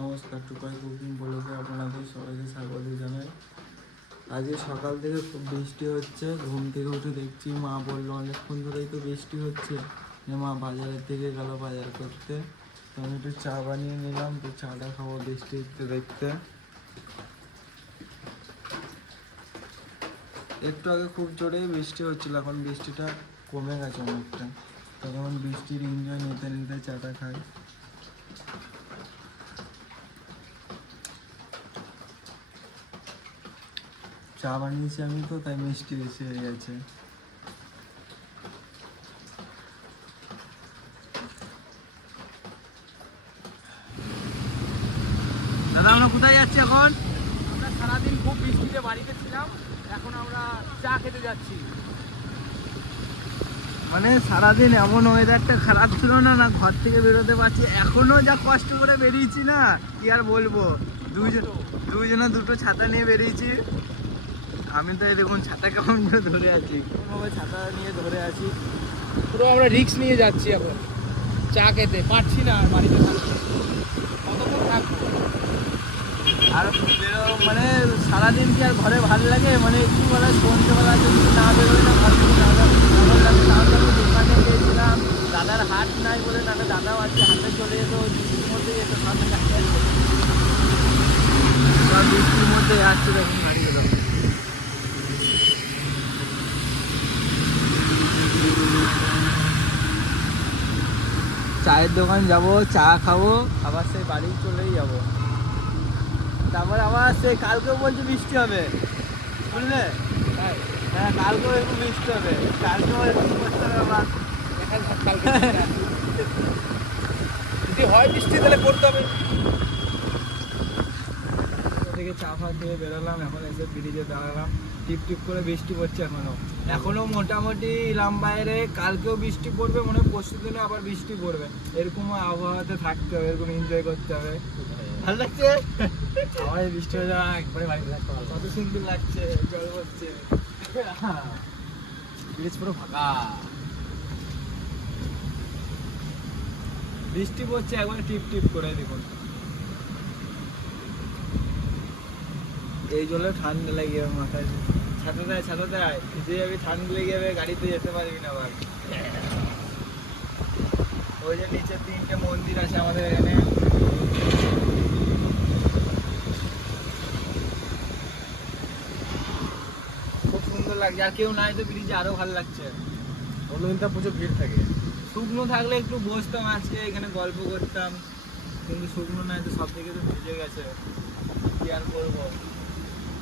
নমস্কার, টুকাই কুকিং ব্লগে আপনাদের সবাইকে স্বাগত জানাই। আজকে সকাল থেকে খুব বৃষ্টি হচ্ছে। ঘুম থেকে উঠে দেখছি মা বললো অনেকক্ষণ ধরেই তো বৃষ্টি হচ্ছে, যে মা বাজারের দিকে গেল বাজার করতে। তো আমি একটু চা বানিয়ে নিলাম, তো চাটা খাবো বৃষ্টি দেখতে দেখতে। একটু আগে খুব জোরেই বৃষ্টি হচ্ছিল, এখন বৃষ্টিটা কমে গেছে অনেকটা। তখন বৃষ্টির এনজয় নিতে নিতে চাটা খাই। চা বানিয়েছি আমি, তো তাই মিষ্টি বেশি হয়ে গেছে। দাদা আমরা কোথায় যাচ্ছি এখন? আমরা সারাদিন খুব বৃষ্টিতে বাড়িতে ছিলাম, এখন আমরা চা খেতে যাচ্ছি। মানে সারাদিন এমন ওয়েদারটা খারাপ ছিল না, না ঘর থেকে বেরোতে পারছি। এখনো যা কষ্ট করে বেরিয়েছি না, কি আর বলবো। দুইজনে দুটো ছাতা নিয়ে বেরিয়েছি। আমি তো এই দেখুন ছাতা কেমন করে ধরে আছি, কোনোভাবে ছাতা নিয়ে ধরে আছি। পুরো আমরা রিস্ক নিয়ে যাচ্ছি এখন চা খেতে, পারছি না আর বাড়িতে থাকতে। কতক্ষণ থাকবো? আর মানে সারাদিন কি আর ঘরে ভালো লাগে? মানে একটু বেলা সন্ধ্যেবেলা যদি না বেরোয় না, ঘর থেকে ভালো লাগে। তাহলে আমি দোকানে গিয়েছিলাম, দাদার হাট নাই বলে, না দাদাও আজকে হাটে চলে যেত, বৃষ্টির মধ্যে যেত সামনে কাছে। বৃষ্টির মধ্যে যাচ্ছি, দেখুন গাড়িগুলো। চায়ের দোকান যাব, চা খাবো, আবার সেই বাড়ি চলেই যাব। তারপরে আবার সেই কালকেও বলছে বৃষ্টি হবে, বুঝলে? হ্যাঁ, কালকেও এরকম বৃষ্টি হবে, কালকেও এরকম করতে হবে আবার। যদি হয় বৃষ্টি তাহলে করতে হবে। থেকে চা ফা খেয়ে বেরোলাম, এখন এসে ব্রিজে দাঁড়ালাম। টিপ টিপ করে বৃষ্টি পড়ছে এখনো মোটামুটি ইলাম বাইরে। কালকেও বৃষ্টি পড়বে, মনে হয় পরশু দিনে আবার বৃষ্টি পড়বে। এরকম আবহাওয়াতে থাকতে হবে, এরকম এনজয় করতে হবে। ভালো লাগছে আমার এই বৃষ্টি হয়ে যাওয়া, একবারে বাড়িতে থাকতে ভালো। কত সুন্দর লাগছে, জল পড়ছে, ব্রিজ পুরো ফাঁকা, বৃষ্টি পড়ছে একবারে টিপ টিপ করে। দেখুন এই জলে ঠান্ডা লেগে যাবে মাথায়। ছাতা দেয় ভিজে যাবি, ঠান্ডা লেগে যাবে, গাড়িতে যেতে পারবি না আবার। ওই যে নিচে 3টে মন্দির আছে আমাদের এখানে। খুব সুন্দর লাগছে, আর কেউ নাই তো ব্রিজে আরো ভালো লাগছে। অন্যদিনটা প্রচুর ভিড় থাকে। শুকনো থাকলে একটু বসতাম আজকে এখানে, গল্প করতাম, কিন্তু শুকনো নাই তো, সব থেকে তো ভিজে গেছে, কি আর করবো।